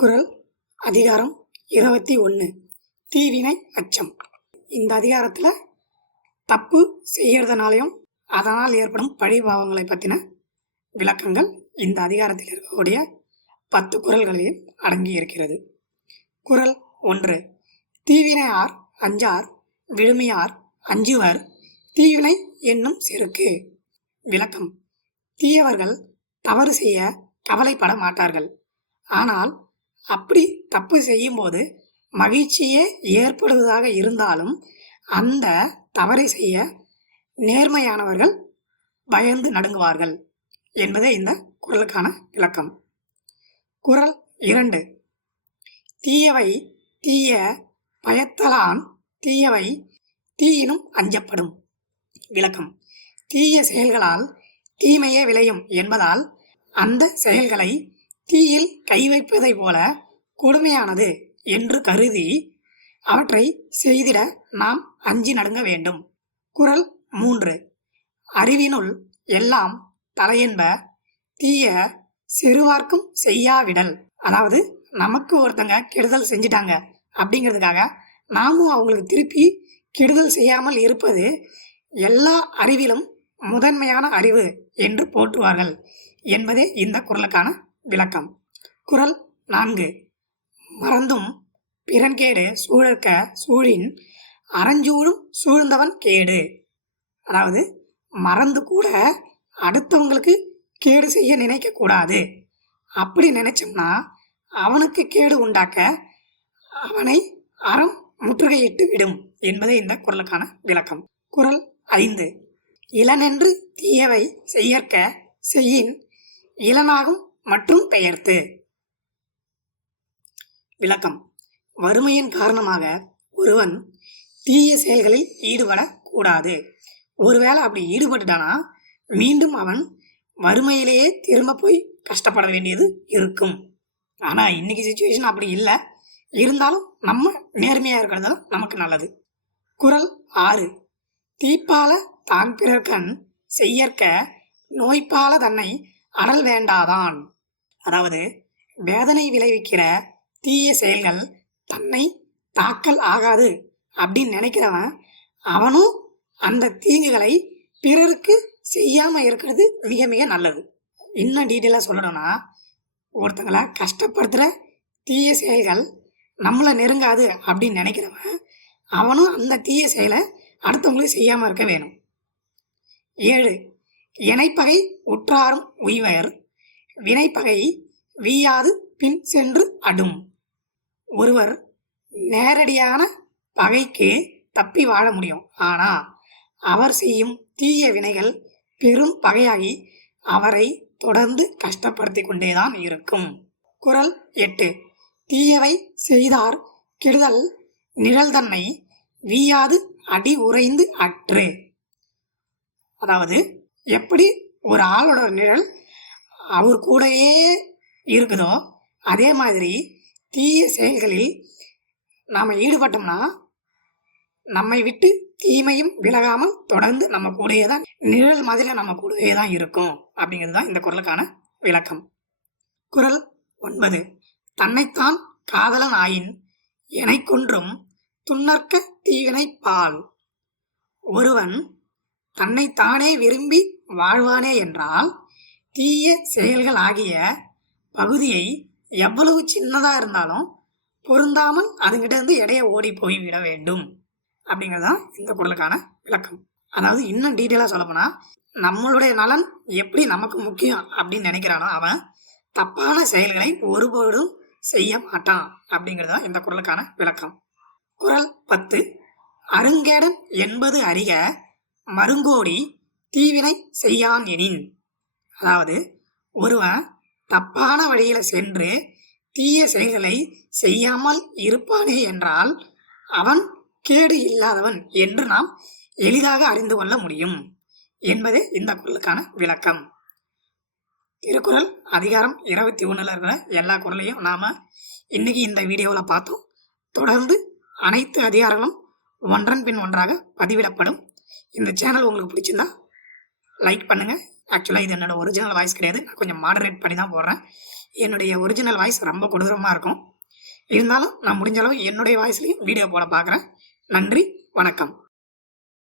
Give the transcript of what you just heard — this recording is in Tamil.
திருக்குறள் அதிகாரம் 21 தீவினை அச்சம். இந்த அதிகாரத்தில் தப்பு செய்யறதுனாலையும் அதனால் ஏற்படும் பழிபாவங்களை பற்றின விளக்கங்கள் இந்த அதிகாரத்தில் இருக்கக்கூடிய 10 குறள்களில் அடங்கி இருக்கிறது. குறள் 1. தீவினையார் அஞ்சார் விழுமியார் அஞ்சுவர் தீவினை என்னும் செருக்கு. விளக்கம்: தீயவர்கள் தவறு செய்ய கவலைப்பட மாட்டார்கள். ஆனால் அப்படி தப்பு செய்யும்போது மகிழ்ச்சியே ஏற்படுவதாக இருந்தாலும் அந்த தவறை செய்ய நேர்மையானவர்கள் பயந்து நடுங்குவார்கள் என்பதே இந்த குறளுக்கான விளக்கம். குறள் 2. தீயவை தீய பயத்தலான் தீயவை தீயினும் அஞ்சப்படும். விளக்கம்: தீய செயல்களால் தீமையே விளையும் என்பதால் அந்த செயல்களை தீயில் கை வைப்பதை போல கொடுமையானது என்று கருதி அவற்றை செய்திட நாம் அஞ்சி நடுங்க வேண்டும். குறள் 3. அறிவினுள் எல்லாம் தலையென்ப தீய செருவார்க்கும் செய்யாவிடல். அதாவது நமக்கு ஒருத்தங்க கெடுதல் செஞ்சிட்டாங்க அப்படிங்கிறதுக்காக நாமும் அவங்களுக்கு திருப்பி கெடுதல் செய்யாமல் இருப்பது எல்லா அறிவிலும் முதன்மையான அறிவு என்று போற்றுவார்கள் என்பதே இந்த குறளுக்கான விளக்கம். குறள் 4. மறந்தும் பிறன்கேடு சூழற்க சூழின் அறஞ்சூழும் சூழ்ந்தவன் கேடு. அதாவது மறந்து கூட அடுத்தவங்களுக்கு கேடு செய்ய நினைக்க கூடாது. அப்படி நினைச்சோம்னா அவனுக்கு கேடு உண்டாக்க அவனை அறம் முற்றுகையிட்டு விடும் என்பதே இந்த குறளுக்கான விளக்கம். குறள் 5. இளனென்று தீயவை செய்யற்க செய்யின் இளனாகும் மற்றும் பெயர்த்து. விளக்கம்: வறுமையின் காரணமாக ஒருவன் தீய செயல்களில் ஈடுபடக்கூடாது. ஒருவேளை அப்படி ஈடுபட்டுட்டானா மீண்டும் அவன் வறுமையிலேயே திரும்ப போய் கஷ்டப்பட வேண்டியது இருக்கும். ஆனால் இன்னைக்கு சிச்சுவேஷன் அப்படி இல்லை. இருந்தாலும் நம்ம நேர்மையாக இருக்கிறது நமக்கு நல்லது. குறள் 6. தீப்பால தான் பிறர்கண் செய்யற்க நோய்ப்பால தன்னை அடல் வேண்டாதான். அதாவது வேதனை விளைவிக்கிற தீய செயல்கள் தன்னை தாக்கல் ஆகாது அப்படின்னு நினைக்கிறவன் அவனும் அந்த தீங்குகளை பிறருக்கு செய்யாமல் இருக்கிறது மிக மிக நல்லது. இன்னும் டீட்டெயிலாக சொல்லணும்னா ஒருத்தங்களை கஷ்டப்படுத்துகிற தீய செயல்கள் நம்மளை நெருங்காது அப்படின்னு நினைக்கிறவன் அவனும் அந்த தீய செயலை அடுத்தவங்களுக்கு செய்யாமல் இருக்க வேணும். 7. இணைப்பகை உற்றாரும் உய்வர் வினைப்பகை வீயாது பின் சென்று அடும். ஒருவர் நேரடியான பகைக்கு தப்பி வாழ முடியும். ஆனால் அவர் செய்யும் தீய வினைகள் பெரும் பகையாகி அவரை தொடர்ந்து கஷ்டப்படுத்தி கொண்டேதான் இருக்கும். குறள் 8. தீயவை செய்தார் கெடுதல் நிழல் தன்னை வீயாது அடி உறைந்து அற்று. அதாவது எப்படி ஒரு ஆளோட நிழல் அவர் கூடயே இருக்குதோ அதே மாதிரி தீய செயல்களில் நாம் ஈடுபட்டோம்னா நம்மை விட்டு தீமையும் விலகாமல் தொடர்ந்து நம்ம கூடயே தான் நிழல் மாதிரி நம்ம கூடவே தான் இருக்கும் அப்படிங்கிறது தான் இந்த குறளுக்கான விளக்கம். குறள் 9. தன்னைத்தான் காதலன் ஆயின் எனை கொன்றும் துன்னற்க தீவினை பால். ஒருவன் தன்னைத்தானே விரும்பி வாழ்வானே என்றால் தீய செயல்கள் ஆகிய பகுதியை எவ்வளவு சின்னதாக இருந்தாலும் பொருந்தாமல் அதுங்கிட்ட இருந்து இடைய ஓடி போய் விட வேண்டும் அப்படிங்கிறதான் இந்த குறளுக்கான விளக்கம். அதாவது இன்னும் டீட்டெயிலாக சொல்லப்போனால் நம்மளுடைய நலன் எப்படி நமக்கு முக்கியம் அப்படின்னு நினைக்கிறானோ அவன் தப்பான செயல்களை ஒருபோதும் செய்ய மாட்டான் அப்படிங்கிறதான் இந்த குறளுக்கான விளக்கம். குறள் 10. அருங்கேடன் என்பது அறிக மருங்கோடி தீவினை செய்யான் எனின். அதாவது ஒருவன் தப்பான வழியில் சென்று தீய செயல்களை செய்யாமல் இருப்பானே என்றால் அவன் கேடு இல்லாதவன் என்று நாம் எளிதாக அறிந்து கொள்ள முடியும் என்பதே இந்த குறளுக்கான விளக்கம். திருக்குறள் அதிகாரம் 21 இருக்கிற எல்லா குறளையும் நாம் இன்னைக்கு இந்த வீடியோவில் பார்த்தோம். தொடர்ந்து அனைத்து அதிகாரங்களும் ஒன்றன் பின் ஒன்றாக பதிவிடப்படும். இந்த சேனல் உங்களுக்கு பிடிச்சிருந்தா லைக் பண்ணுங்கள், ஆக்சுவலாக இது என்னோட ஒரிஜினல் வாய்ஸ் கிடையாது, நான் கொஞ்சம் மாடரேட் பண்ணி தான் போடுறேன். என்னுடைய ஒரிஜினல் வாய்ஸ் ரொம்ப கொடூரமாக இருக்கும். இருந்தாலும் நான் முடிஞ்ச அளவு என்னுடைய வாய்ஸ்லேயும் வீடியோ போட பார்க்குறேன். நன்றி, வணக்கம்.